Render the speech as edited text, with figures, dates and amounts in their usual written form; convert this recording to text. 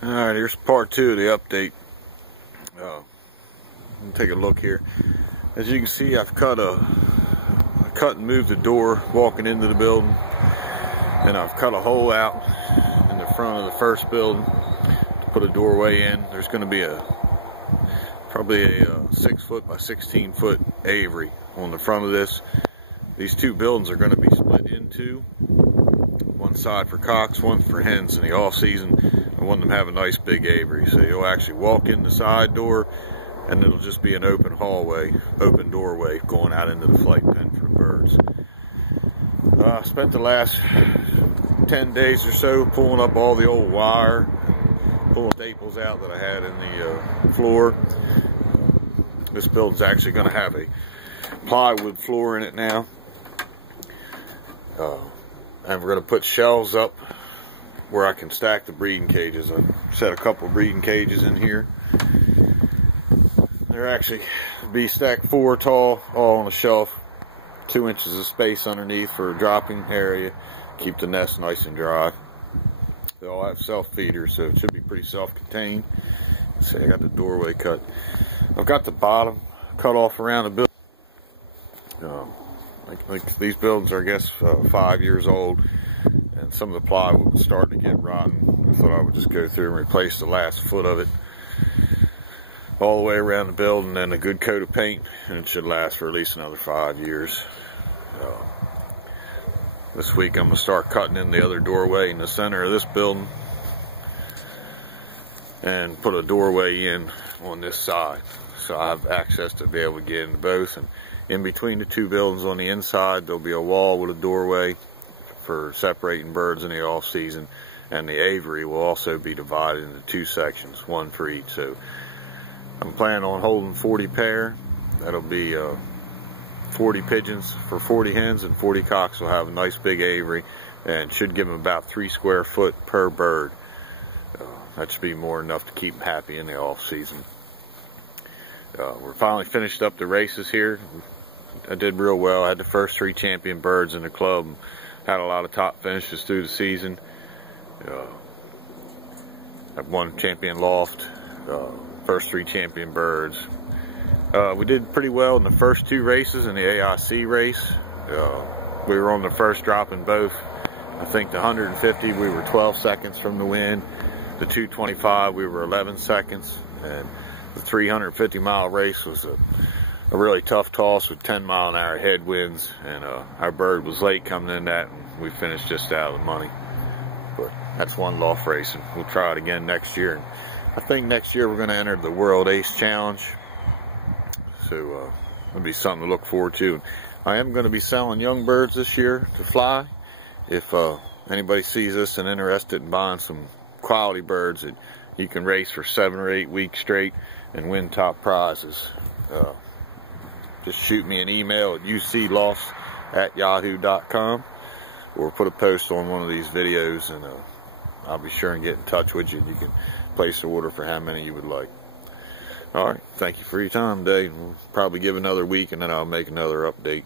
Alright, here's part 2 of the update. Take a look here. As you can see, I cut and moved the door walking into the building, and I've cut a hole out in the front of the first building to put a doorway in. There's going to be probably a 6 foot by 16 foot aviary on the front of this. These two buildings are going to be split into one side for cocks, one for hens in the off season. I want them to have a nice big aviary, so you'll actually walk in the side door and it'll just be an open hallway, open doorway going out into the flight pen for the birds. I spent the last 10 days or so pulling up all the old wire, pulling staples out that I had in the floor. This building's actually going to have a plywood floor in it now. And we're going to put shelves up where I can stack the breeding cages. I've set a couple breeding cages in here. They're actually be stacked 4 tall, all on a shelf, 2 inches of space underneath for a dropping area, keep the nest nice and dry. They all have self-feeders, so it should be pretty self-contained. See, I got the doorway cut. I've got the bottom cut off around the building. Like these buildings are, I guess, 5 years old, and some of the plywood was starting to get rotten. I thought I would just go through and replace the last foot of it all the way around the building, and a good coat of paint, and it should last for at least another 5 years. This week I'm going to start cutting in the other doorway in the center of this building and put a doorway in on this side, so I have access to be able to get into both. And in between the two buildings on the inside, there'll be a wall with a doorway for separating birds in the off season, and the aviary will also be divided into 2 sections, 1 for each. So I'm planning on holding 40 pair. That'll be 40 pigeons for 40 hens, and 40 cocks will have a nice big aviary, and should give them about 3 square foot per bird. That should be more than enough to keep them happy in the off season. We're finally finished up the races here. I did real well. I had the first 3 champion birds in the club. Had a lot of top finishes through the season. I've won champion Loft. First 3 champion birds. We did pretty well in the first 2 races in the AIC race. We were on the first drop in both. I think the 150 we were 12 seconds from the win. The 225 we were 11 seconds. And the 350-mile race was a really tough toss with 10-mile-an-hour headwinds, and our bird was late coming in that, and we finished just out of the money. But that's one Loft race, and we'll try it again next year. And I think next year we're going to enter the World Ace Challenge, so it'll be something to look forward to. And I am going to be selling young birds this year to fly. If anybody sees this and interested in buying some quality birds that you can race for 7 or 8 weeks straight and win top prizes, just shoot me an email at uclofts@yahoo.com, or put a post on one of these videos, and I'll be sure and get in touch with you, and you can place an order for how many you would like. Alright, thank you for your time today. We'll probably give another week, and then I'll make another update.